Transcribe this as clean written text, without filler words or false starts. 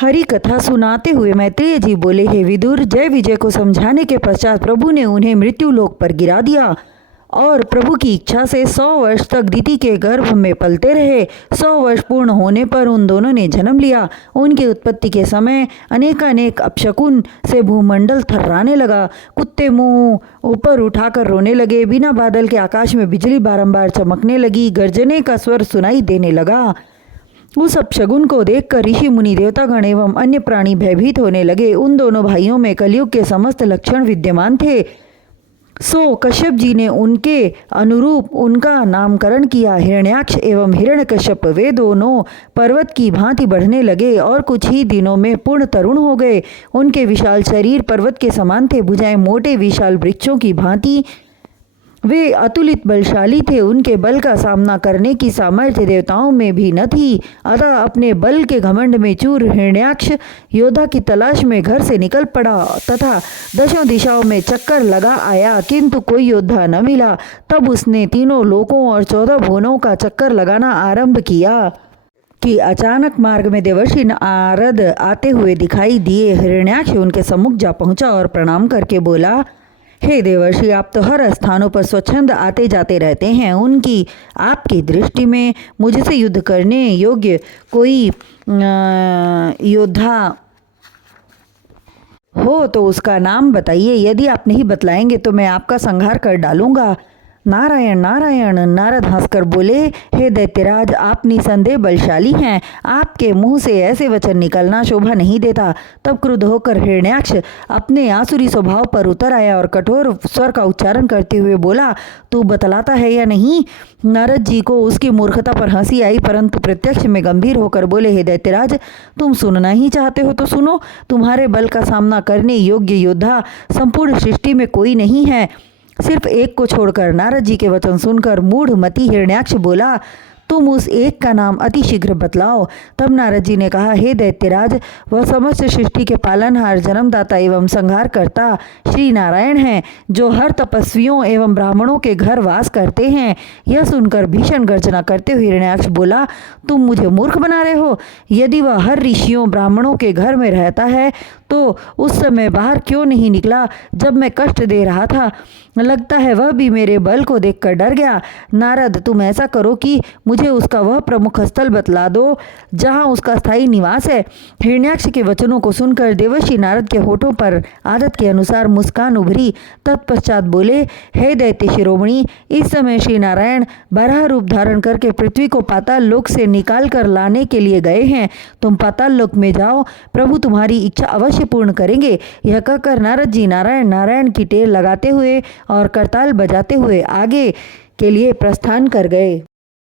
हरि कथा सुनाते हुए मैत्रेय जी बोले, हे विदुर, जय विजय को समझाने के पश्चात प्रभु ने उन्हें मृत्यु लोक पर गिरा दिया और प्रभु की इच्छा से 100 वर्ष तक दिति के गर्भ में पलते रहे। 100 वर्ष पूर्ण होने पर उन दोनों ने जन्म लिया। उनकी उत्पत्ति के समय अनेकानेक अपशकुन से भूमंडल थर्राने लगा। कुत्ते मुंह ऊपर उठाकर रोने लगे। बिना बादल के आकाश में बिजली बारंबार चमकने लगी। गर्जने का स्वर सुनाई देने लगा। उस अपशगुन को देखकर ऋषि मुनि देवतागण एवं अन्य प्राणी भयभीत होने लगे। उन दोनों भाइयों में कलयुग के समस्त लक्षण विद्यमान थे। सो कश्यप जी ने उनके अनुरूप उनका नामकरण किया। हिरण्याक्ष एवं हिरण्यकश्यप वे दोनों पर्वत की भांति बढ़ने लगे और कुछ ही दिनों में पूर्ण तरुण हो गए। उनके विशाल शरीर पर्वत के समान थे। भुजाएं मोटे विशाल वृक्षों की भांति। वे अतुलित बलशाली थे। उनके बल का सामना करने की सामर्थ्य देवताओं में भी न थी। अतः अपने बल के घमंड में चूर हिरण्याक्ष योद्धा की तलाश में घर से निकल पड़ा तथा दशों दिशाओं में चक्कर लगा आया, किंतु कोई योद्धा न मिला। तब उसने तीनों लोकों और 14 भुवनों का चक्कर लगाना आरंभ किया कि अचानक मार्ग में देवर्षि नारद आते हुए दिखाई दिए। हिरण्याक्ष उनके सम्मुख जा पहुंचा और प्रणाम करके बोला, हे देवर्षि, आप तो हर स्थानों पर स्वच्छंद आते जाते रहते हैं। उनकी आपकी दृष्टि में मुझसे युद्ध करने योग्य कोई योद्धा हो तो उसका नाम बताइए। यदि आप नहीं बतलाएंगे तो मैं आपका संहार कर डालूंगा। नारायण नारायण। नारद हंसकर बोले, हे दैत्यराज, आप निसंदेह बलशाली हैं। आपके मुंह से ऐसे वचन निकलना शोभा नहीं देता। तब क्रुद्ध होकर हिरण्याक्ष अपने आसुरी स्वभाव पर उतर आया और कठोर स्वर का उच्चारण करते हुए बोला, तू बतलाता है या नहीं? नारद जी को उसकी मूर्खता पर हंसी आई, परंतु प्रत्यक्ष में गंभीर होकर बोले, हे दैत्यराज, तुम सुनना ही चाहते हो तो सुनो। तुम्हारे बल का सामना करने योग्य योद्धा संपूर्ण सृष्टि में कोई नहीं है, सिर्फ एक को छोड़कर। नारद जी के वचन सुनकर मूढ़ मति हिरण्याक्ष बोला, तुम उस एक का नाम अति शीघ्र बतलाओ। तब नारद जी ने कहा, हे दैत्यराज, वह समस्त सृष्टि के पालनहार, जन्मदाता एवं संहार करता श्री नारायण हैं, जो हर तपस्वियों एवं ब्राह्मणों के घर वास करते हैं। यह सुनकर भीषण गर्जना करते हुए हिरण्याक्ष बोला, तुम मुझे मूर्ख बना रहे हो। यदि वह हर ऋषियों ब्राह्मणों के घर में रहता है तो उस समय बाहर क्यों नहीं निकला जब मैं कष्ट दे रहा था? लगता है वह भी मेरे बल को देखकर डर गया। नारद, तुम ऐसा करो कि मुझे उसका वह प्रमुख स्थल बतला दो जहाँ उसका स्थायी निवास है। हिरण्याक्ष के वचनों को सुनकर देवर्षि नारद के होठों पर आदत के अनुसार मुस्कान उभरी। तत्पश्चात बोले, हे दैत्य शिरोमणि, इस समय श्री नारायण बारह रूप धारण करके पृथ्वी को पाताल लोक से निकाल कर लाने के लिए गए हैं। तुम पाताल लोक में जाओ, प्रभु तुम्हारी इच्छा अवश्य पूर्ण करेंगे। यह कहकर नारद जी नारायण नारायण की टेर लगाते हुए और करताल बजाते हुए आगे के लिए प्रस्थान कर गए।